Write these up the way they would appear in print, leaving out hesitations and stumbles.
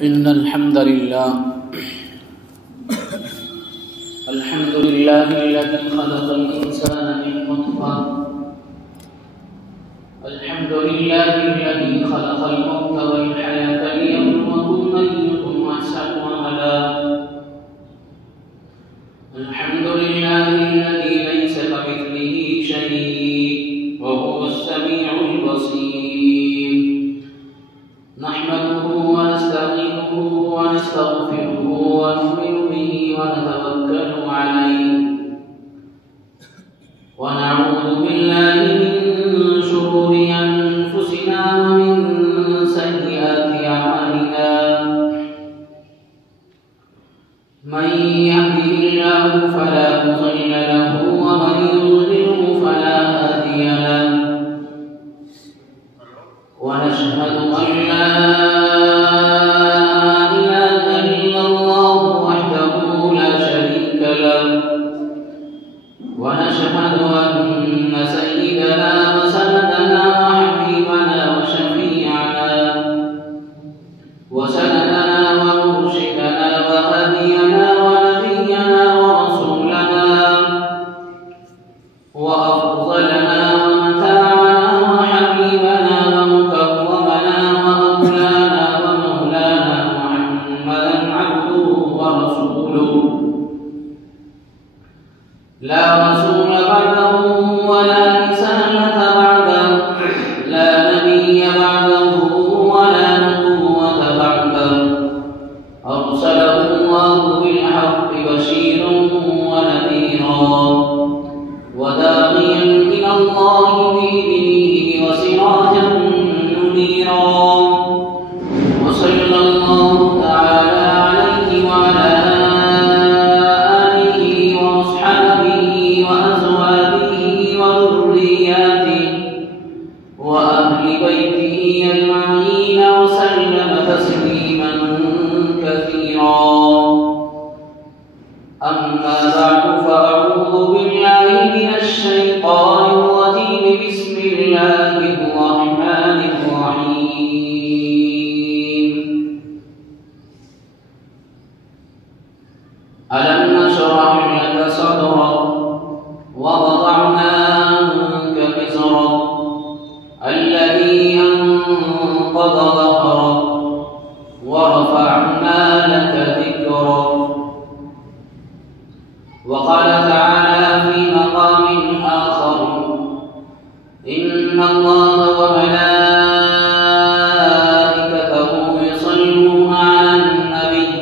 إن الحمد لله الذي خلق الإنسان من نطفة. الحمد لله الذي خلق الموت والحياة ليبلوكم أيكم أحسن عملا. الحمد لله الذي ليس كمثله شيء وهو السميع البصير. نحمده ونستعينه ونستغفره ونؤمن به ونتوكل عليه ونعوذ بالله من شرور أنفسنا ومن سيئات أعمالنا. من يهده الله فلا مضل له ومن يضلله فلا هادي له. ونشهد أن لا إله إلا الله وحده لا شريك له. ونشهد أن سيدنا وسندنا وحبيبنا وشفيعنا وسندنا ومرشدنا وهدينا ونبينا ورسولنا وأفضلنا ومتاعنا وحبيبنا ومكرمنا وأولانا ومولانا محمدا عبده ورسوله لا رسول بعده ولا رسالة بعده لا نبي بعده ولا نبوة بعده. أرسله الله بالحق بشيرا ونذيرا وداعيا إلى الله بإذنه وسراجا منيرا. وصلى الله تعالى عليه وعلى آله وأصحابه وأزواجه وذرياته وأهل بيته أجمعين وسلم تسليما كثيرا. أما بعد فأعوذ بالله من الشيطان الرجيم. بسم الله الرحمن الرحيم. ألم نشرح لك صدرك ووضعنا عنك وزرك الذي أنقض ظهرك ورفعنا لك ذكرك. وقال تعالى في مقام آخر: إن الله وملائكته يصلون على النبي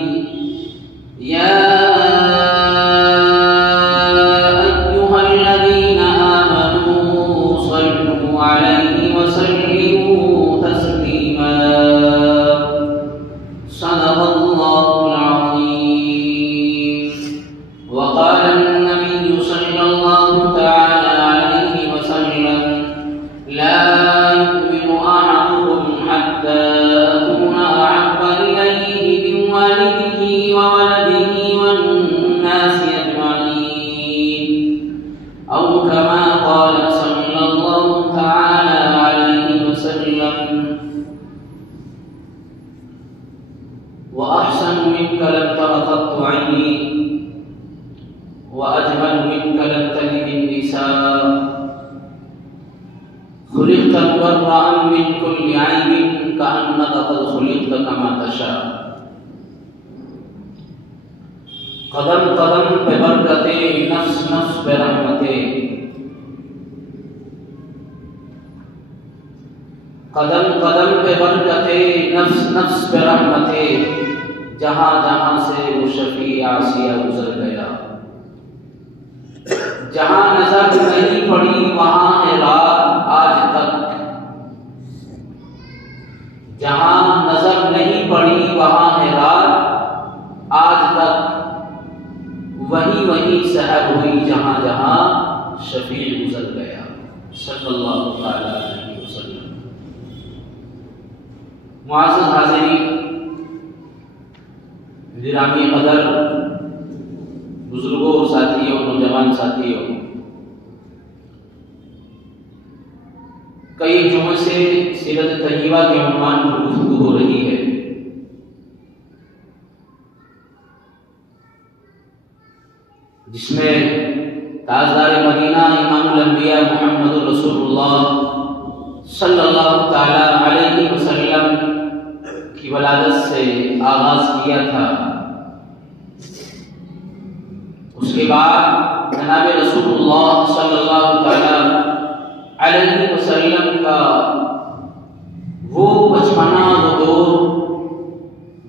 يا أيها الذين آمنوا صلوا عليه وسلموا تسليما. صدق الله العظيم. وقال النبي صلى الله تعالى عليه وسلم: لا يؤمن أحدكم حتى أكون أحب إليه من والده وولده والناس أجمعين، أو كما قال صلى الله تعالى عليه وسلم. وأحسن منك لم تر قط عيني وأجمل منك لم تلد النساء. خلقت مبرأ من كل عيب كأنك قد خلقت كما تشاء. قدم قدم پہ برکتیں، نفس نفس پہ رحمتیں. قدم قدم پہ برکتیں، نفس نفس پہ رحمتیں. جہاں جہاں سے وہ شفیع آسیہ گزر گیا. جہاں نظر نہیں پڑی وہاں ہے رات آج تک. جہاں نظر نہیں پڑی وہاں ہے رات آج تک. وہی وہی سحر ہوئی جہاں جہاں شفیع گزر گیا. صلی اللہ علیہ وسلم. معزز حاضرین، گرامی قدر بزرگوں، ساتھیوں، نوجوان ساتھیوں، کئی جمعے سے سیرت طیبہ کے عنوان پر گفتگو ہو رہی ہے. جس میں تاجدار مدینہ امام الانبیاء محمد رسول اللہ صلی اللہ تعالی علیہ وسلم کی ولادت سے آغاز کیا تھا۔ اس کے بعد جناب رسول اللہ صلی اللہ تعالی علیہ وسلم کا وہ بچپنا وہ دور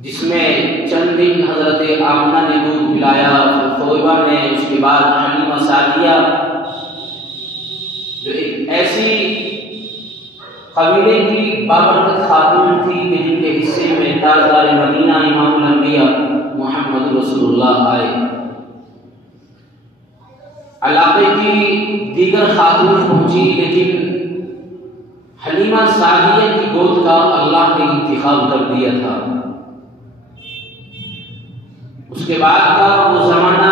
جس میں چند دن حضرت آمنہ نے دودھ پلایا، پھر طیبہ نے، اس کے بعد حلیمہ سعدیہ جو ایک ایسی قبیلے کی بابرکت خاتون تھی کہ جن کے حصے میں تاجدار مدینہ امام الانبیاء محمد رسول اللہ آئے۔ علاقے کی دیگر خاتون پہنچی، لیکن حلیمہ سعدیہ کی گود کا اللہ نے انتخاب کر دیا تھا۔ اس کے بعد کا وہ زمانہ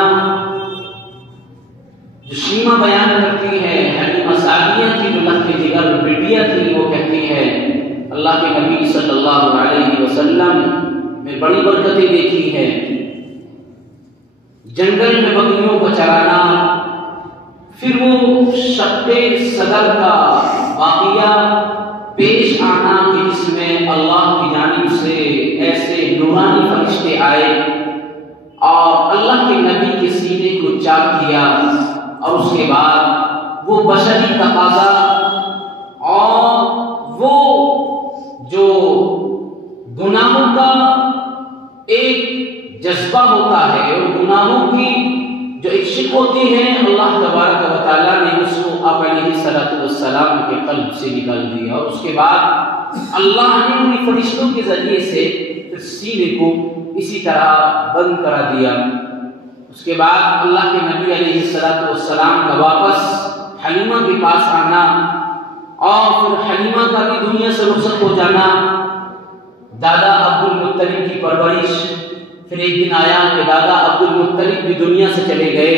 جو شیمہ بیان کرتی ہے، حلیمہ سعدیہ کی جو لخت جگر بیٹیاں تھی، وہ کہتی ہے اللہ کے نبی صلی اللہ علیہ وسلم میں بڑی برکتیں دیکھی ہیں، جنگل میں بکریوں کو چرانا، پھر وہ شق صدر کا واقعہ پیش آنا کہ جس میں اللہ کی جانب سے ایسے نورانی فرشتے آئے اور اللہ کے نبی کے سینے کو چاک کیا، اور اس کے بعد وہ بشری تقاضا اور وہ جو گناہوں کا ایک جذبہ ہوتا ہے اور گناہوں کی جو ایک شک ہوتی ہے، اللہ تبارک و تعالیٰ نے اس کو آپ علیہ السلام کے قلب سے نکال دیا، اور اس کے بعد اللہ نے انہیں فرشتوں کے ذریعے سے سینے کو اسی طرح بند کرا دیا۔ اس کے بعد اللہ کے نبی علیہ السلام کا واپس حلیمہ کے پاس آنا اور پھر حلیمہ کا بھی دنیا سے رخصت ہو جانا، دادا عبد المطلب کی پرورش، پھر ایک دن آیا کہ دادا عبد المطلب بھی دنیا سے چلے گئے،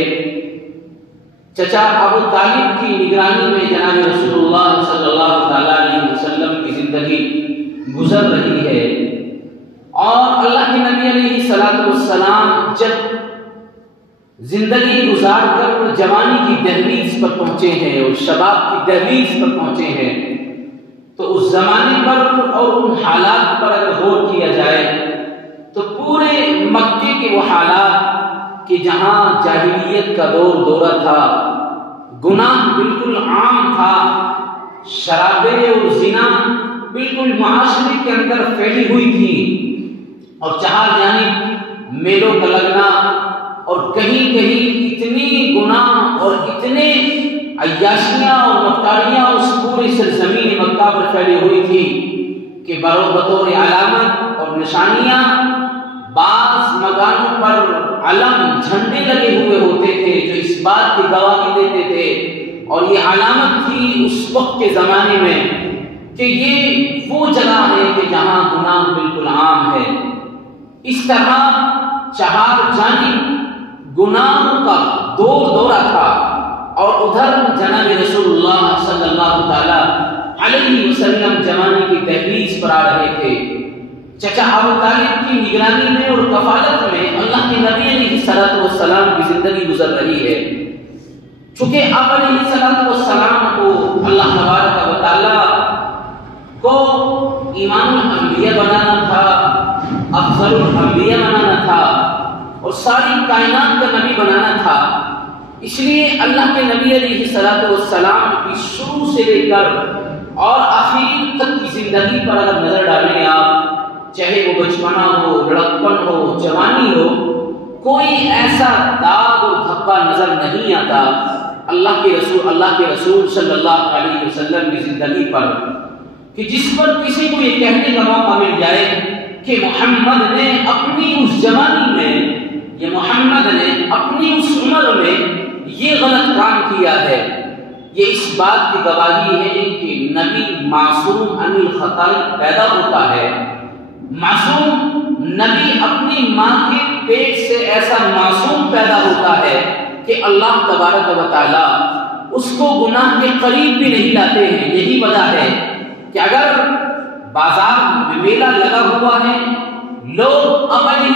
چچا ابو طالب کی نگرانی میں جناب رسول اللہ صلی اللہ علیہ وسلم کی زندگی گزر رہی ہے، اور اللہ کے نبی علیہ السلام جب زندگی گزار کر جوانی کی دہلیز پر پہنچے ہیں اور شباب کی دہلیز پر پہنچے ہیں، تو اس زمانے پر اور ان حالات پر اگر غور کیا جائے تو پورے مکے کے وہ حالات کہ جہاں جاہلیت کا دورہ تھا، گناہ بالکل عام تھا، شرابیں اور زنا بالکل معاشرے کے اندر پھیلی ہوئی تھی، اور چہار جانب میلوں کا لگنا، اور کہیں کہیں اتنی گناہ اور اتنے عیاشیاں اور مکاریاں اس پوری سرزمین مکہ پر پھیلی ہوئی تھی کہ بطور علامت اور نشانیاں بعض مکانوں پر علم جھنڈے لگے ہوئے ہوتے تھے جو اس بات کی گواہی دیتے تھے، اور یہ علامت تھی اس وقت کے زمانے میں کہ یہ وہ جگہ ہے کہ جہاں گناہ بالکل عام ہے۔ اس طرح چہار جانب گناہوں کا دورہ تھا، اور ادھر جناب رسول اللہ صلی اللہ تعالی علیہ وسلم جوانی کی دہلیز پر آ رہے تھے۔ چچا ابو طالب کی نگرانی میں اور کفالت میں اللہ کے نبی علیہ السلام کی زندگی گزر رہی ہے۔ چونکہ آپ علیہ السلام کو اللہ تبارک و تعالیٰ کو امام الانبیاء بنانا تھا، افضل الانبیاء بنانا تھا، اور ساری کائنات کا نبی بنانا تھا، اس لیے اللہ کے نبی علیہ السلام کی شروع سے لے کر اور آخر تک کی زندگی پر اگر نظر ڈالیں آپ، چاہے وہ بچپنا ہو، لڑکپن ہو، جوانی ہو، کوئی ایسا داغ اور دھبا نظر نہیں آتا اللہ کے رسول صلی اللہ علیہ وسلم کی زندگی پر کہ جس پر کسی کو یہ کہنے کا موقع مل جائے کہ محمد نے اپنی اس جوانی میں، یہ محمد نے اپنی اس عمر میں یہ غلط کام کیا ہے، یہ اس بات کی گواہی ہے کہ نبی معصوم عن الخطا پیدا ہوتا ہے۔ معصوم نبی اپنی ماں کے پیٹ سے ایسا معصوم پیدا ہوتا ہے کہ اللہ تبارک و تعالی اس کو گناہ کے قریب بھی نہیں لاتے ہیں۔ یہی وجہ ہے کہ اگر بازار میں میلہ لگا ہوا ہے، لوگ اب علیہ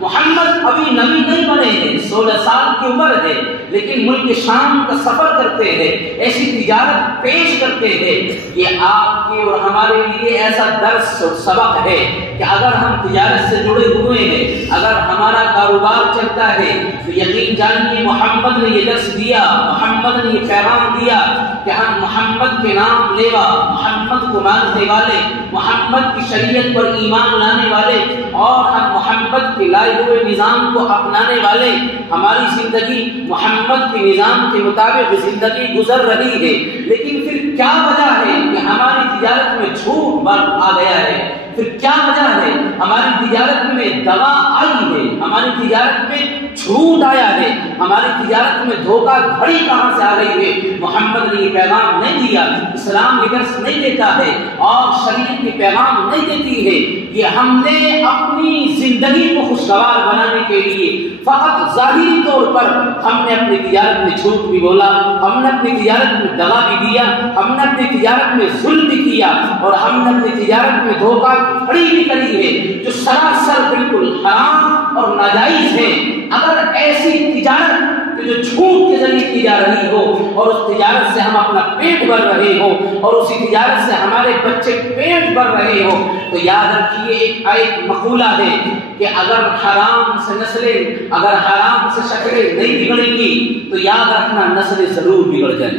محمد ابھی نبی نہیں بنے ہیں، 16 سال کی عمر ہے، لیکن ملک شام کا سفر کرتے ہیں، ایسی تجارت پیش کرتے ہیں۔ یہ آپ کے اور ہمارے لیے ایسا درس اور سبق ہے کہ اگر ہم تجارت سے جڑے ہوئے ہیں، اگر ہمارا کاروبار چلتا ہے تو یقین جانیے محمد نے یہ درس دیا، محمد نے یہ پیغام دیا کہ ہم محمد کے نام لیوا، محمد کو ماننے والے، محمد کی شریعت پر ایمان لانے والے، اور ہم محمد کے لائے ہوئے نظام کو اپنانے والے، ہماری زندگی محمد کے نظام کے مطابق زندگی گزر رہی ہے۔ لیکن پھر کیا وجہ ہے کہ ہماری تجارت میں جھوٹ آ گیا ہے؟ پھر کیا وجہ ہے ہماری تجارت میں دغا آئی ہے، ہماری تجارت میں جھوٹ آیا ہے، ہماری تجارت میں دھوکہ دھڑی کہاں سے آ گئی ہے؟ محمد نے یہ پیغام نہیں دیا، اسلام یہ درس نہیں دیتا ہے اور شریعت یہ پیغام نہیں دیتی ہے۔ یہ ہم نے اپنی زندگی کو خوشگوار بنانے کے لیے فقط ظاہری طور پر ہم نے اپنی تجارت میں جھوٹ بھی بولا، ہم نے اپنی تجارت میں دغا بھی دیا، ہم نے اپنی تجارت میں ظلم بھی کیا، اور ہم نے اپنی تجارت میں دھوکہ دھڑی بھی کری ہے جو سراسر بالکل حرام اور ناجائز ہے۔ اگر ایسی تجارت جو جھوٹ کے ذریعے کی جا رہی ہو اور اس تجارت سے ہم اپنا پیٹ بھر رہے ہو اور اسی تجارت سے ہمارے بچے پیٹ بھر رہے ہو، تو یاد رکھیے ایک مقولہ ہے کہ اگر حرام سے نسلیں، اگر حرام سے شکلیں نہیں بگڑیں گی تو یاد رکھنا نسلیں ضرور بگڑ جائیں۔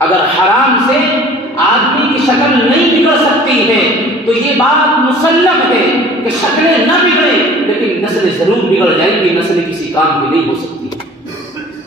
اگر حرام سے آدمی کی شکل نہیں بگڑ سکتی ہے تو یہ بات مسلم ہے کہ شکلیں نہ بگڑیں لیکن نسلیں ضرور بگڑ جائیں گی، نسلیں کسی کام کی نہیں ہو سکتی۔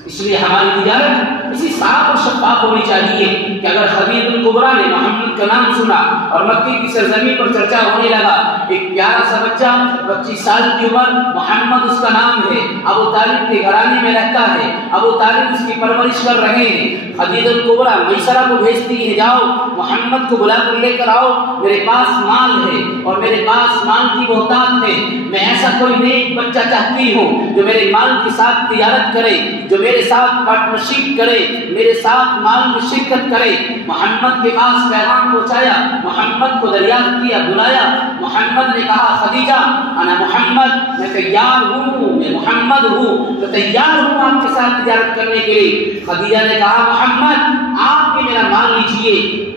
اس لیے ہماری تجارت اسی صاف اور شفاف ہونی چاہیے کہ اگر خدیجہ الکبریٰ نے محمد کا نام سنا اور مکے کی سرزمین پر چرچا ہونے لگا، ایک پیارا سا بچہ 25 سال کی عمر، محمد اس کا نام ہے، ابو طالب کے گھرانے میں رہتا ہے، ابو طالب اس کی پرورش کر رہے ہیں۔ خدیجہ الکبریٰ میسرہ کو بھیجتی ہے، جاؤ محمد کو بلا کر لے کر آؤ، میرے پاس مال ہے اور میرے پاس مال کی بہتات ہے، میں ایسا کوئی نیک بچہ چاہتی ہوں جو میرے مال کے ساتھ تجارت کرے، جو میرے ساتھ پارٹنرشپ کرے، میرے ساتھ مال میں شرکت کرے۔ محمد کے پاس پیغام پہنچایا، محمد کو دریافت کیا، بلایا۔ محمد نے کہا خدیجہ انا محمد، میں تیار ہوں، میں محمد ہوں، میں تیار ہوں آپ کے ساتھ تجارت کرنے کے لیے۔ خدیجہ نے کہا محمد آپ بھی میرا مال لیجئے،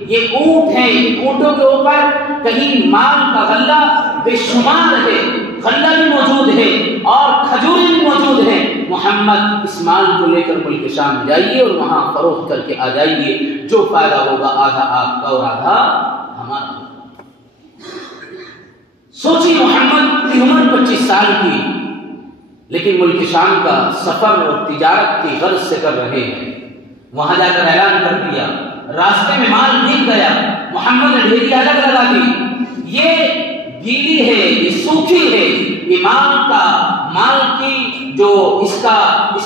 یہ اونٹ ہیں، اونٹوں کے اوپر کہیں مال کا غلہ بے شمار ہے، غلہ بھی موجود ہے اور کھجوریں بھی موجود ہیں۔ محمد اس مال کو لے کر ملک شام جائیے اور وہاں فروخت کر کے آ جائیے، جو فائدہ ہوگا آدھا آپ کا اور آدھا ہمارا۔ سوچی محمد کی عمر 25 سال کی، لیکن ملک شام کا سفر اور تجارت کی غرض سے کر رہے ہیں۔ وہاں جا کر اعلان کر دیا، راستے میں مال بک گیا، محمد نے ڈھیری الگ لگا دی، یہ گیلی ہے، یہ سوکھی ہے، یہ مال کی جو اس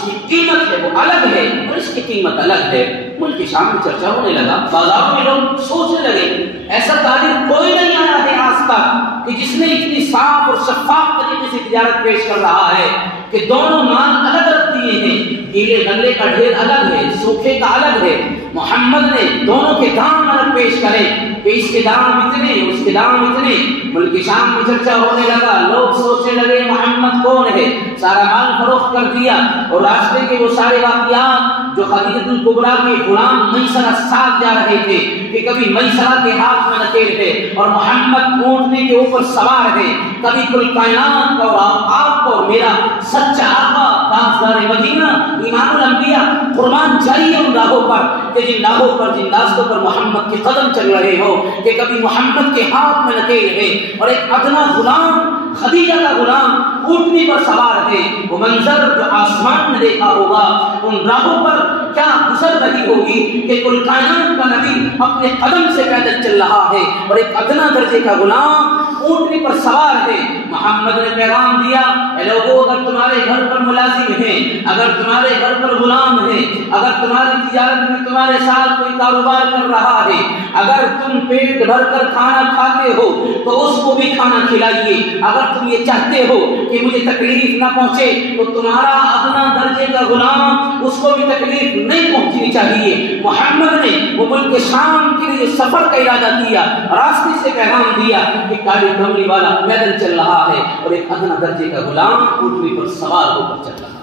کی قیمت ہے وہ الگ ہے اور اس کی قیمت الگ ہے۔ ملک شام میں چرچا ہونے لگا، بازاروں میں لوگ سوچنے لگے ایسا تاجر کوئی نہیں آیا ہے آج تک کہ جس نے اتنی صاف اور شفاف طریقے سے تجارت پیش کر رہا ہے کہ دونوں مال الگ رکھ دیے ہیں، گیلے غلے کا ڈھیر الگ ہے، سوکھے کا الگ ہے۔ محمد نے دونوں کے دام الگ پیش کرے کہ اس کے دام اتنے، اس کے دام اتنے۔ ملک شام میں چرچا ہونے لگا، لوگ سوچنے لگے محمد کون ہے، سارا مال فروخت کر دیا اور راستے کے وہ سارے واقعات جو خدیجہ الکبریٰ کے غلام میسرہ ساتھ جا رہے تھے کہ کبھی میسرہ کے ہاتھ میں نکیل ہے اور محمد اونٹنے کے اوپر سوار ہے، کبھی کل کائنات کا اور آپ کو اور میرا سچا آقا تاجدار مدینہ امام الانبیاء قربان جائیے ان راہوں پر کہ جن راہوں پر، جن راستوں پر محمد کے قدم چل رہے ہو، کہ کبھی محمد کے ہاتھ میں نکیل ہے اور ایک ادنا غلام، خدیجہ کا غلام اونٹنے پر سوار ہے۔ وہ منظر جو آسمان نے دیکھا ہوگا، ان راہوں پر کیا گزر رہی ہوگی کہ کل کائنات کا نبی اپنے قدم سے پیدل چل رہا ہے اور ایک ادنا درجے کا غلام اونٹنے پر سوار ہے۔ محمد نے پیغام دیا، اے لوگوں اگر تمہارے گھر پر ملازم ہیں، اگر تمہارے گھر پر غلام ہیں، اگر تمہاری تجارت میں تمہارے ساتھ کوئی کاروبار کر رہا ہے، اگر تم پیٹ بھر کر کھانا کھاتے ہو تو اس کو بھی کھانا کھلائیے۔ اگر تم یہ چاہتے ہو کہ مجھے تکلیف نہ پہنچے تو تمہارا ادنا درجے کا غلام اس کو بھی تکلیف نہیں پہنچنی چاہیے۔ محمد نے وہ ملک شام کے لیے سفر کا ارادہ کیا، راستے سے پیغام دیا کہ کالی کملی والا پیدل چل رہا ہے، ہے اور ایک ادنا درجے کا غلام اونٹنی پر سوار ہو کر چل رہا ہے۔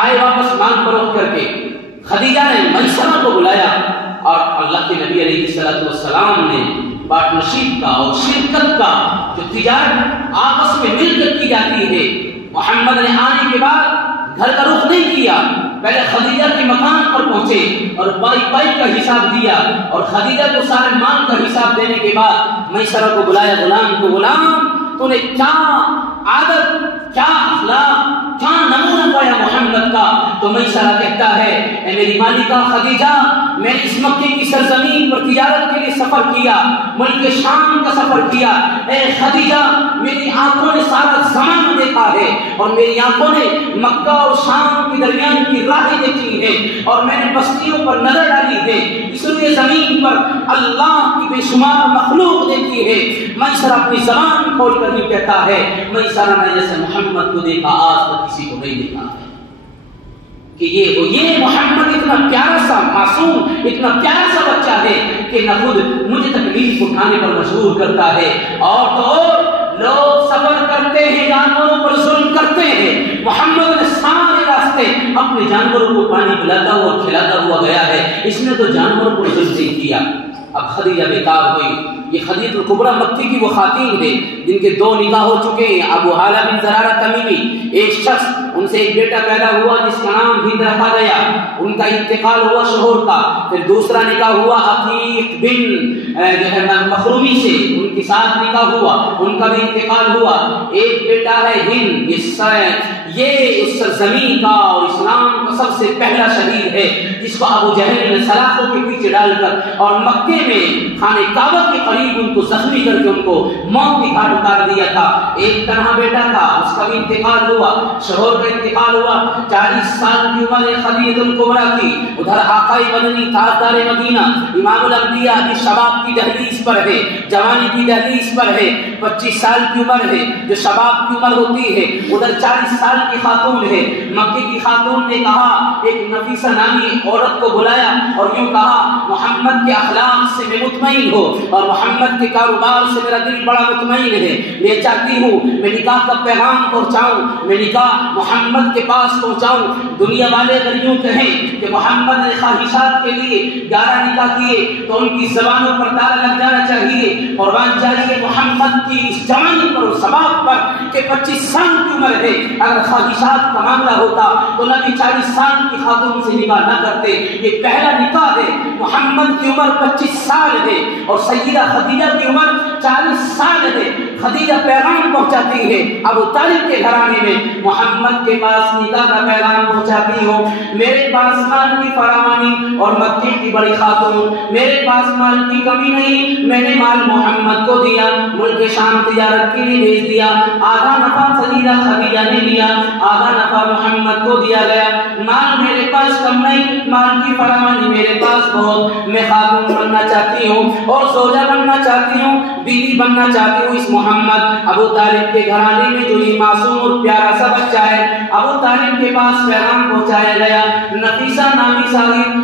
آئے واپس مانگ فروخت کر کے خدیجہ نے میسرہ کو بلایا اور اللہ کے نبی علیہ الصلوۃ والسلام نے پارٹنرشپ کا اور شرکت کا جو تجارت آپس میں مل کر کی جاتی ہے، محمد نے آنے کے بعد گھر کا رخ نہیں کیا، پہلے خدیجہ کے مکان پر پہنچے اور بائی بائی کا حساب دیا اور خدیجہ کو سارے مال کا حساب دینے کے بعد میسرہ کو بلایا، غلام کو، غلام تو نے کیا عادت، کیا اخلاق، کیا نمونہ پایا محمد کا؟ تو میسرہ کہتا ہے اے میری مالکہ خدیجہ، میں نے اس مکے کی سرزمین پر تجارت کے لیے سفر کیا، ملک شام کا سفر کیا، اے خدیجہ میری آنکھوں نے سارا زمانہ دیکھا ہے اور میری آنکھوں نے مکہ اور شام کے درمیان کی راہیں دیکھی ہے اور میں نے بستیوں پر نظر ڈالی ہے، اس لیے زمین پر اللہ کی بے شمار مخلوق دیکھی ہے۔ میسرہ اپنی زبان کھول کر یہ کہتا ہے، میسرہ نے جیسے محمد کو دیکھا آج تک کسی کو نہیں دیکھا ہے کہ یہ محمد اتنا پیارا سا معصوم، اتنا پیارا سا بچہ ہے کہ نہ خود مجھے تکلیف اٹھانے پر مجبور کرتا ہے، اور تو اور لوگ سفر کرتے ہیں جانوروں پر ظلم کرتے ہیں، محمد نے سارے راستے اپنے جانوروں کو پانی پلاتا ہوا اور کھلاتا ہوا گیا ہے، اس نے تو جانوروں کو ظلم نہیں کیا۔ اب خدیجہ بیکار ہوئی، یہ خدیجہ الکبریٰ مکی کی وہ خواتین ہے جن کے 2 نکاح ہو چکے ہیں، ابو حالہ بن زرارہ تمیمی ایک شخص، ان سے ایک بیٹا پیدا ہوا جس کا نام ہند رکھا گیا، ان کا انتقال ہوا شوہر کا، پھر دوسرا نکاح ہوا عقیق بن مخرومی سے، ان کے ساتھ نکاح ہوا، ان کا بھی انتقال ہوا، ایک بیٹا ہے ہند، یہ اس سرزمین کا اور اسلام کا سب سے پہلا شہید ہے جس کو ابو جہل نے سلاخوں کے پیچھے ڈال کر اور مکے میں خانہ کعبہ کے قریب ان کو زخمی کر کے ان کو موت کی گھاٹ اتار دیا تھا۔ ایک تنہا بیٹا تھا، اس کا بھی انتقال ہوا، شوہر کا انتقال ہوا، 40 سال کی عمر خدیجہ الکبریٰ کی، ادھر آقائے مدنی تاجدار مدینہ امام الانبیاء ابھی شباب کی دہلیز پر ہے، جوانی کی دہلیز پر ہے، 25 سال کی عمر ہے جو شباب کی عمر ہوتی ہے، ادھر 40 سال کی خاتون ہے۔ مکے کی خاتون نے کہا، ایک نفیسہ نامی عورت کو بلایا اور یوں کہا، محمد کے اخلاق سے میں مطمئن ہو اور محمد کے کاروبار سے میرا دل بڑا مطمئن ہے، میں چاہتی ہوں میں نکاح کا پیغام پہنچاؤں، میں نکاح محمد کے پاس پہنچاؤں۔ دنیا والے اگر یوں کہیں کہ محمد نے خواہشات کے لیے 11 نکاح کیے تو ان کی زبانوں پر تالا لگ جانا چاہیے، قربان جائیے محمد کی اس جوانی پر اور شباب پر کہ 25 سال کی عمر ہے، اگر خواہشات کا معاملہ ہوتا تو نبی 40 سال کی خاتون سے نکاح نہ کرتے، یہ پہلا نکاح ہے، محمد کی عمر 25 سال ہے اور سیدہ خدیجہ کی عمر 40 سال ہے۔ خدیجہ پیغام پہنچاتی ہے ابو طالب کے گھرانے میں، محمد کے پاس نکاح کا پیغام پہنچاتی ہو، میرے پاس مال کی فراوانی اور مکے کی بڑی خاتون، میرے پاس مال کی کمی نہیں، میں نے مال محمد کو دیا، ملک شام تجارت کے لیے بھیج دیا، آدھا نفع سیدہ خدیجہ نے لیا، آدھا نفع محمد کو دیا گیا، مال میرے پاس کم نہیں، مال کی فراوانی میرے پاس بہت، میں خاتون بننا چاہتی ہوں اور زوجہ بننا چاہتی ہوں، بیوی بننا چاہتی ہوں اس محمد۔ ابو طالب کے گھرانے میں جو یہ معصوم اور پیارا سا بچہ ہے، ابو طالب کے پاس پیغام پہنچایا گیا، نفیسہ نامی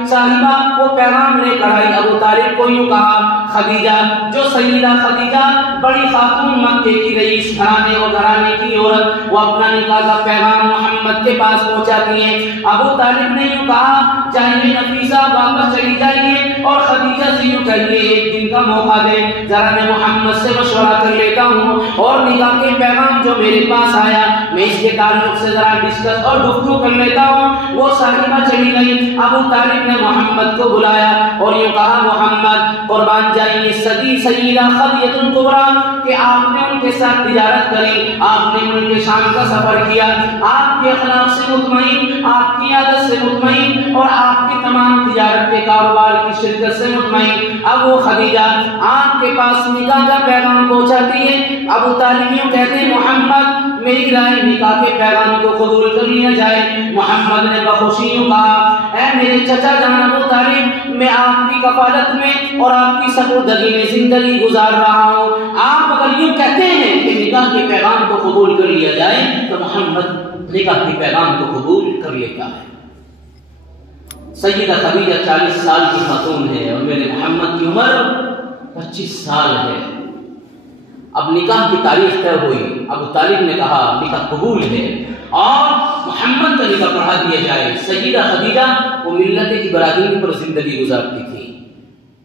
صاحبہ وہ پیغام لے کر آئی، ابو طالب کو یوں کہا، خدیجہ جو سیدہ خدیجہ بڑی خاتون مکے کی رئیس گھرانے اور گھرانے کی عورت، وہ اپنا نکاح کا پیغام محمد کے پاس پہنچاتی ہے۔ ابو طالب نے یوں کہا، چاہیے نفیسہ واپس چلی جائیے اور خدیجہ سے یوں کہیے ایک دن کا موقع دے، ذرا میں محمد سے مشورہ کر لیتا ہوں اور نکاح کے پیغام جو میرے پاس آیا میں اس کے تعلق سے ذرا ڈسکس اور گفتگو کر لیتا ہوں۔ وہ صاحبہ چلی گئی، ابو طالب نے محمد کو بلایا اور یوں کہا، محمد قربان جائیے سیدہ خدیجہ الکبریٰ کہ آپ نے ان کے ساتھ تجارت کری، آپ نے ملک شام کا سفر کیا، آپ کے اخلاق سے مطمئن، آپ کی عادت سے مطمئن اور آپ کی تمام تجارت کے کاروبار کی شرکت سے مطمئن۔ اب وہ خدیجہ آپ کے پاس نکاح کا پیغام پہنچاتی ہے، ابو طالب یوں کہتے ہیں، محمد میری رائے نکاح کے پیغام کو قبول کر لیا جائے۔ محمد نے بخوشی یوں کہا، اے میرے چچا جان ابو طالب، میں آپ کی کفالت میں اور آپ کی سپردگی میں زندگی گزار رہا ہوں، آپ اگر یوں کہتے ہیں کہ نکاح کے پیغام کو قبول کر لیا جائے تو محمد نکاح کے پیغام کو قبول کر لیتا ہے۔ سیدہ خدیجہ 40 سال کی خاتون ہے اور میرے محمد کی عمر 25 سال ہے۔ اب نکاح کی تاریخ طے ہوئی، ابو طالب نے کہا نکاح قبول ہے اور محمد کا نکاح پڑھا دیا جائے۔ سیدہ خدیجہ وہ ملت ابراہیم پر زندگی گزارتی تھی،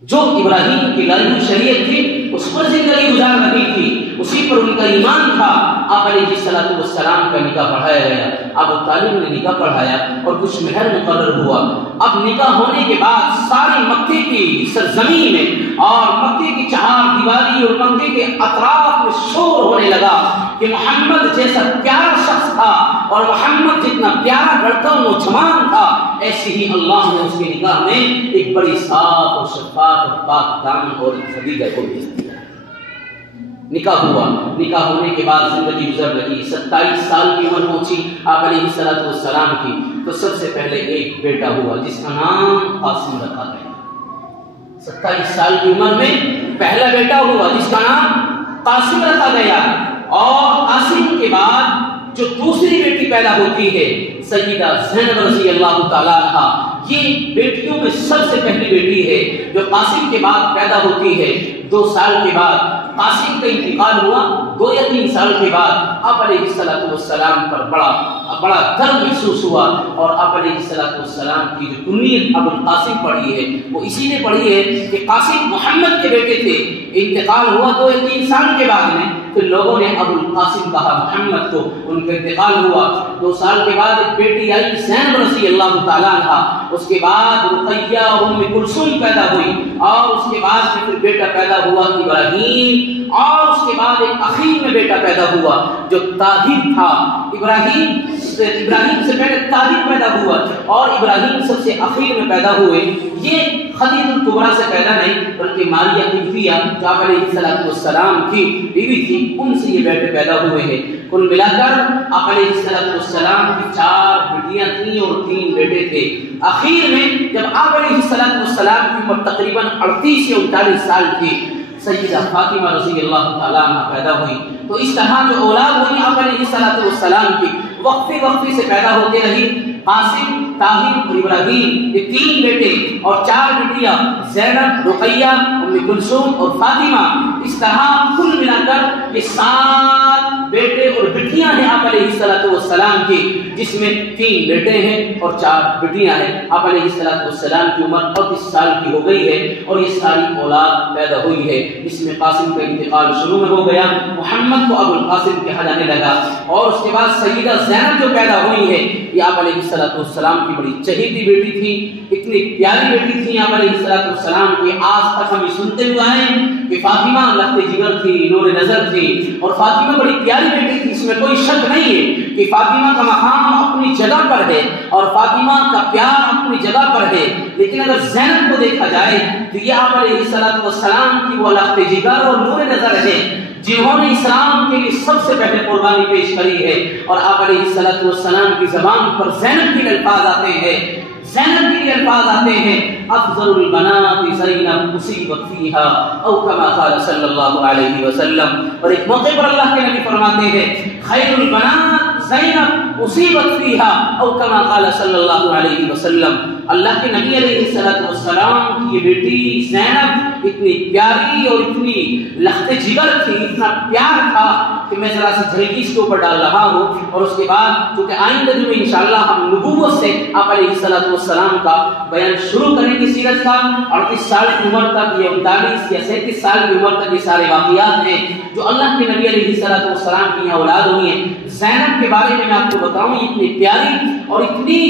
جو ابراہیم کی لائی ہوئی شریعت تھی اس پر زندگی گزار رہی تھی، اسی پر ان کا ایمان تھا۔ آپ علیہ السلام کا نکاح پڑھایا گیا، ابو طالب نے نکاح پڑھایا اور کچھ مہر مقرر ہوا۔ اب نکاح ہونے کے بعد ساری مکے کی سرزمین میں اور مکے کی چہار دیواری اور مکے کے اطراف میں شور ہونے لگا کہ محمد جیسا پیارا شخص تھا اور محمد جتنا پیارا لڑکا نوجوان تھا، ایسے ہی اللہ نے اس کے نکاح میں ایک بڑی صاف اور شفاف اور پاک دامن عورت خدیجہ کو بھیج دیا۔ نکاح ہوا، نکاح ہونے کے بعد زندگی گزر رہی، 27 سال کی عمر پہنچی آپ علیہ السلام کی، تو سب سے پہلے ایک بیٹا ہوا جس کا نام قاسم رکھا گیا۔ 27 سال کی عمر میں پہلا بیٹا ہوا جس کا نام قاسم رکھا گیا، اور قاسم کے بعد جو دوسری بیٹی پیدا ہوتی ہے سیدہ زینب رضی اللہ تعالیٰ عنہا، یہ بیٹیوں میں سب سے پہلی بیٹی ہے جو قاسم کے بعد پیدا ہوتی ہے۔ 2 سال کے بعد قاسم کا انتقال ہوا، 2 یا 3 سال کے بعد آپ علیہ السلام پر بڑا درد محسوس ہوا، اور آپ علیہ السلام کی جو کنیت ابو القاسم پڑھی ہے وہ اسی نے پڑھی ہے کہ قاسم محمد کے بیٹے تھے۔ انتقال ہوا 2 یا 3 سال کے بعد میں، پھر لوگوں نے ابو القاسم کہا محمد کو، ان کا انتقال ہوا۔ 2 سال کے بعد ایک بیٹی آئی زینب رضی اللہ تعالیٰ عنہا، اس کے بعد رقیہ اور ام کلثوم پیدا ہوئی، اور اس کے بعد پھر بیٹا پیدا ہوا ابراہیم، اور اس کے بعد ایک اخیر میں بیٹا پیدا ہوا جو طاہر تھا۔ ابراہیم سے پہلے طاہر پیدا ہوا اور ابراہیم سب سے اخیر میں پیدا ہوئے۔ یہ خدیجہ الکبریٰ سے پیدا نہیں بلکہ ماریہ قبطیہ جو آپ علیہ السلام کی بیوی تھی، ان سے یہ بیٹے پیدا ہوئے ہیں۔ کل ملا کر آپ علیہ السلام کی 4 بیٹیاں تھیں اور 3 بیٹے تھے۔ اخیر میں جب آپ علیہ السلام کی عمر تقریباً 38 یا 39 سال تھی، سیدہ فاطمہ رضی اللہ تعالیٰ عنہ پیدا ہوئی۔ تو اس طرح جو اولاد ہوئی آپ علیہ السلام کی وقفے سے پیدا ہوتے رہی۔ قاسم، طاہر اور ابراہیم، یہ 3 بیٹے اور 4 بیٹیاں زینب، رقیہ، ام کلثوم اور فاطمہ، اس طرح کل ملا کر یہ 7 بیٹے اور بیٹیاں ہیں آپ علیہ السلام کی، جس میں 3 بیٹے ہیں اور 4 بیٹیاں ہیں۔ آپ علیہ السلام کی عمر 38 سال کی ہو گئی ہے اور یہ ساری اولاد پیدا ہوئی ہے، جس میں قاسم کا انتقال شروع میں ہو گیا، محمد کو ابو القاسم کہا جانے لگا، اور اس کے بعد سیدہ زینب جو پیدا ہوئی ہے یہ آپ علیہ السلام کی بڑی چہیتی بیٹی تھی، اتنی پیاری بیٹی تھی آپ علیہ السلام کی۔ آج تک ہم یہ سنتے ہوئے آئے کہ فاطمہ لخت جگر تھی، نور نظر تھی، اور فاطمہ بڑی پیاری بیٹی تھی، اس میں کوئی شک نہیں ہے کہ فاطمہ کا مقام اپنی جگہ پر ہے اور فاطمہ کا پیار اپنی جگہ پر ہے۔ لیکن اگر زینب کو دیکھا جائے تو یہ آپ علیہ السلام کی وہ لخت جگر اور نور نظر ہے جنہوں نے اسلام کے لیے سب سے پہلے قربانی پیش کری ہے، اور آپ علیہ السلام کی زبان پر زینب کے الفاظ آتے ہیں، زینب کے الفاظ آتے ہیں، افضل البنات زینب اصیبت فیہا او کما قال صلی اللہ علیہ وسلم۔ اور ایک موقع پر اللہ کے نبی فرماتے ہیں خیر البنات زینب اصیبت فیہا او کما قال صلی اللہ علیہ وسلم۔ اللہ کے نبی علیہ السلام کی یہ بیٹی زینب اتنی پیاری اور اتنی لخت جگر تھی، اتنا پیار تھا کہ میں ذرا سی جھلکی اس کے اوپر ڈال رہا ہوں، اور اس کے بعد چونکہ آئندہ جو انشاءاللہ ہم نبوت سے آپ علیہ السلام کا بیان شروع کریں گے سیرت کا، 38 سال کی عمر تک یا 39 یا 37 سال کی عمر تک یہ سارے واقعات ہیں جو اللہ کے نبی علیہ السلام کی یہاں اولاد ہوئی ہیں۔ زینب کے بارے میں آپ کو بتاؤں یہ اتنی پیاری اور اتنی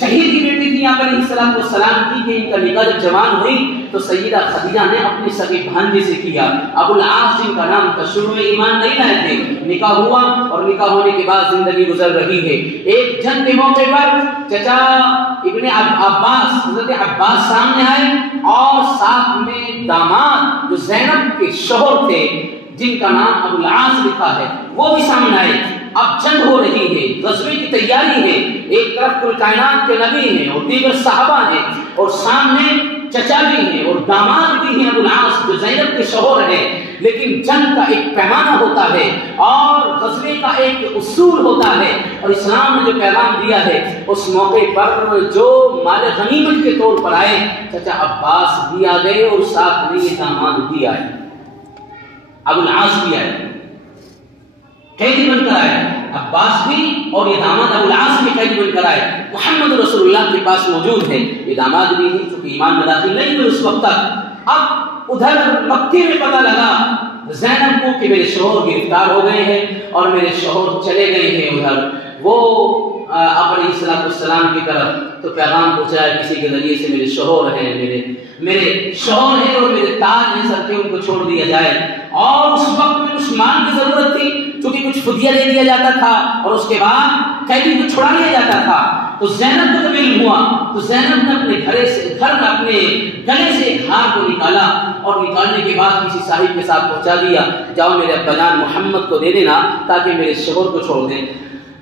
چہیتی بیٹی تھی آپ علیہ السلام کی کہ ان کا نکاح جب جوان ہوئی تو سیدہ خدیجہ نے اپنی سگے بھانجے سے کیا۔ ابو العاص جن کا نام تھا، شروع میں ایمان نہیں لائے تھے، نکاح ہوا اور نکاح ہونے کے بعد زندگی گزر رہی ہے۔ ایک جنگ کے موقع پر چچا ابن عباس، حضرت عباس سامنے آئے، اور ساتھ میں داماد جو زینب کے شوہر تھے جن کا نام ابو العاص لکھا ہے وہ بھی سامنے آئے۔ اب جنگ ہو رہی ہے، غزوے کی تیاری ہے، ایک طرف کل کائنات کے نبی ہیں اور دیگر صحابہ ہیں، اور سامنے چچا بھی ہیں اور داماد بھی ہیں ابو العاص جو زینب کے شوہر ہیں۔ لیکن جنگ کا ایک پیمانہ ہوتا ہے اور غزوے کا ایک اصول ہوتا ہے، اور اسلام نے جو پیغام دیا ہے اس موقع پر جو مال غنیمت کے طور پر آئے چچا عباس بھی آ گئے اور ساتھ میں یہ داماد بھی آئے۔ ابو العاص بھی آئے، قیدی بن کر آئے، عباس بھی، اور یہ داماد ابو العاص بھی قیدی بن کر آئے، محمد رسول اللہ کے پاس موجود ہے، یہ داماد بھی نہیں چونکہ ایمان میں داخل نہیں ہوئے اس وقت تک۔ اب ادھر مکے میں پتہ لگا زینب کو کہ میرے شوہر گرفتار ہو گئے ہیں اور میرے شوہر چلے گئے ہیں ادھر، وہ آپ علیہ السلام کی طرف تو پیغام پہنچایا کسی کے ذریعے سے میرے شوہر ہیں، میرے شوہر ہیں اور میرے تاج ہیں سر کے، ان کو چھوڑ دیا جائے۔ اور اس وقت میں کچھ مال کی ضرورت تھی کیونکہ کچھ فدیہ دے دیا جاتا تھا اور اس کے بعد قیدی کو چھڑا لیا جاتا تھا۔ تو زینب کو جب علم ہوا تو زینب نے اپنے گھر میں اپنے گلے سے ایک ہار کو نکالا اور نکالنے کے بعد کسی صاحب کے ساتھ پہنچا دیا، جاؤ میرے ابا جان محمد کو دے دینا تاکہ میرے شوہر کو چھوڑ دیں۔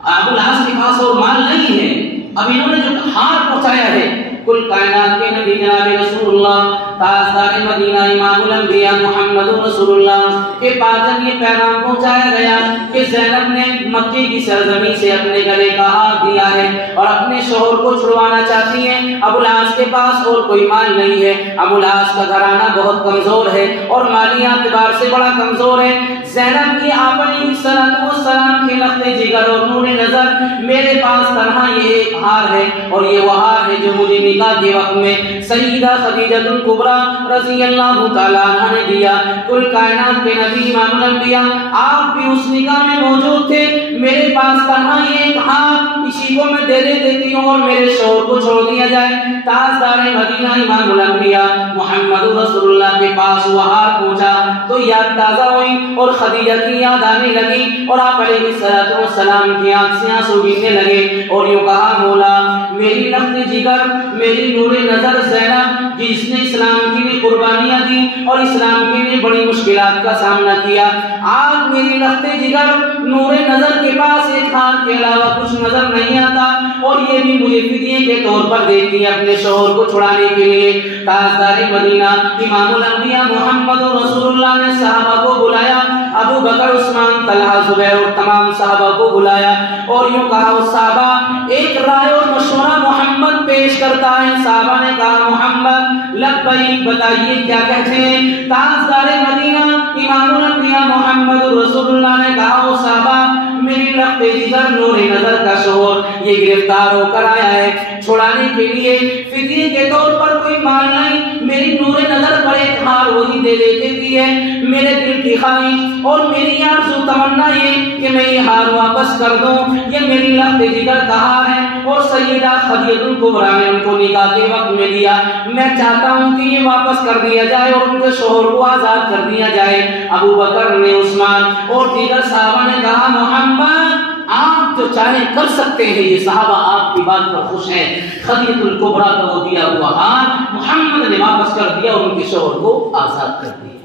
ابو العاص کے پاس اور مال نہیں ہے، اب انہوں نے جو ہار پہنچایا ہے کل کائنات کے نبی جناب رسول اللہ تاجدار مدینہ امام الانبیاء محمد رسول اللہ کے پاس جب یہ پیغام پہنچایا گیا کہ زینب نے مکے کی سرزمین سے اپنے گلے کا ہار دیا ہے اور اپنے شوہر کو چھڑوانا چاہتی ہیں، ابو العاص کے پاس اور کوئی مال نہیں ہے، ابو العاص کا گھرانہ بہت کمزور ہے اور مالی اعتبار سے بڑا کمزور ہے۔ زینب کی آپ علیہ السلام کے لخت جگر اور نور نظر میرے پاس تنہا یہ ایک ہار ہے اور یہ وہ ہار ہے جو مجھے نکاح کے وقت میں سیدہ خدیجہ الکبریٰ رضی اللہ تعالیٰ عنہ نے دیا۔ کل کائنات کے نبی امام الانبیاء آپ بھی اس نکاح میں موجود تھے، میرے پاس تنہا یہ ایک ہار، اسی کو میں دے دیتی ہوں اور میرے شوہر کو چھوڑ دیا جائے۔ تاجدار مدینہ امام الانبیاء محمد رسول اللہ کے پاس وہ ہار پہنچا تو یاد تازہ ہوئی اور خدیجہ کی یاد آنے لگی اور آپ علیہ السلام کی آنکھ سے آنسو گرنے لگے اور یوں کہا مولا میری لخت جگر میری نور نظر زینب جس نے اسلام کے لیے قربانیاں دی اور اسلام کے لیے بڑی مشکلات کا سامنا کیا، آج میری لخت جگر نور نظر کے پاس ایک ہار کے علاوہ کچھ نظر نہیں آتا اور یہ بھی مجھے فدیے کے طور پر دیتی ہے اپنے شوہر کو چھڑانے کے لیے۔ تاجدار مدینہ امام الانبیاء محمد رسول اللہ نے صحابہ کو بلایا، ابو بکر عثمان طلحہ زبیر اور تمام صحابہ کو بلایا اور یوں کہا وہ صحابہ ایک رائے اور مشورہ محمد پیش کرتا ہے۔ صحابہ نے کہا محمد لبیک بتائیے کیا کہتے ہیں؟ تاجدار مدینہ امام الانبیاء محمد رسول اللہ نے کہا وہ صحابہ میری لخت جگر نور نظر کا شوہر یہ گرفتار ہو کر آیا ہے، چھڑانے کے لیے فدیے کے طور پر کوئی مال نہیں، میری نور نظر پر ایک ہار وہی دے دیتی ہے، میرے دل کی خواہش اور میری آرزو تمنا یہ کہ میں یہ ہار واپس کر دوں، یہ میری لخت جگر کا ہار ہے اور سیدہ خدیجہ الکبریٰ نے ان کو نکاح کے وقت میں دیا، میں چاہتا ہوں کہ یہ واپس کر دیا جائے اور ان کے شوہر کو آزاد کر دیا جائے۔ ابو بکر نے عثمان اور دیگر صحابہ نے کہا محمد آپ جو چاہیں کر سکتے ہیں، یہ صحابہ آپ کی بات پر خوش ہیں۔ خدیجہ الکبریٰ کا وہ دیا ہوا ہار محمد نے واپس کر دیا اور ان کے شوہر کو آزاد کر دیا۔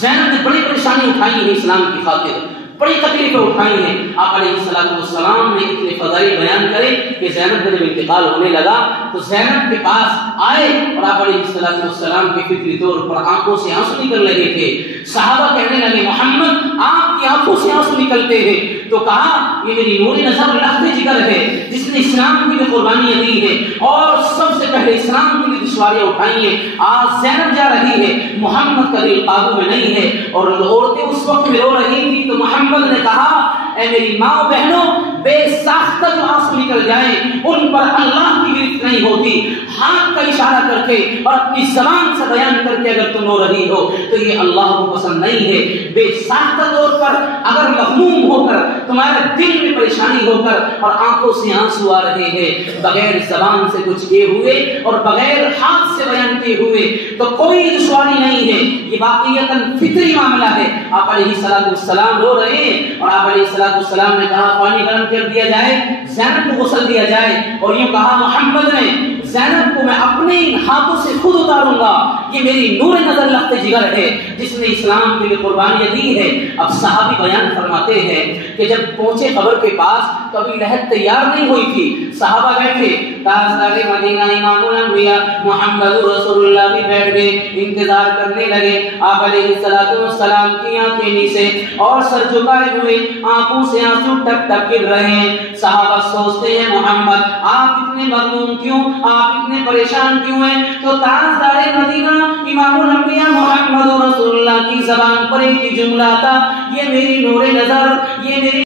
زینب نے بڑی پریشانی اٹھائی ہے اسلام کی خاطر، بڑی تکلیفیں اٹھائی ہیں۔ آپ علیہ السلام نے اتنے فضائل بیان کرے کہ زینب کا جب انتقال ہونے لگا تو زینب کے پاس آئے اور آپ علیہ السلام کے فطری طور پر آنکھوں سے آنسو نکل رہے تھے۔ صحابہ کہنے لگے محمد آپ کی آنکھوں سے آنسو نکلتے ہیں، تو کہا یہ میری نور نظر لخت جگر ہے جس نے اسلام کے لیے قربانیاں دی ہے اور سب سے پہلے اسلام کے لیے دشواریاں اٹھائی ہیں، آج زینب جا رہی ہے، محمد کا دل قابو میں نہیں ہے۔ اور عورتیں اس وقت میں رو رہی تھی تو محمد نے کہا اے میری ماں بہنوں بے ساختہ جو آنسو نکل جائیں ان پر اللہ کی گرفت نہیں ہوتی، ہاتھ کا اشارہ کر کے اور اپنی زبان سے بیان کر کے اگر تم رو رہی ہو تو یہ اللہ کو پسند نہیں ہے۔ بے ساختہ طور پر اگر مغموم ہو کر تمہارے دل میں پریشانی ہو کر اور آنکھوں سے آنسو آ رہے ہیں بغیر زبان سے کچھ کیے ہوئے اور بغیر ہاتھ سے بیان کیے ہوئے تو کوئی دشواری نہیں ہے، یہ واقعیتاً فطری معاملہ ہے۔ آپ علیہ السلام رو رہے ہیں اور آپ علیہ السلام نے کہا پانی گرم کر دیا جائے، زینب کو غسل دیا جائے، اور یوں کہا محمد نے زینب کو میں اپنے ہاتھوں سے خود اتاروں گا، یہ میری نور نظر لخت جگر ہے جس نے اسلام کے لیے قربانیاں دی ہے۔ اب صحابی بیان فرماتے ہیں کہ جب پہنچے قبر کے پاس تو ابھی لحد تیار نہیں ہوئی تھی، صحابہ بیٹھے، تاجدار مدینہ امام الانبیاء محمد رسول اللہ بھی بیٹھ گئے، انتظار کرنے لگے۔ آپ علیہ السلام کی آنکھیں نیچے اور سر جھکائے ہوئے، آنکھوں سے آنسو ٹپ ٹپ گر رہے ہیں۔ صحابہ سوچتے ہیں محمد آپ اتنے مغموم کیوں، آپ اتنے پریشان کیوں ہیں؟ تو تاجدار مدینہ امام الانبیاء محمد رسول اللہ کی زبان پر ایک جملہ تھا، یہ میری نور نظر، یہ میری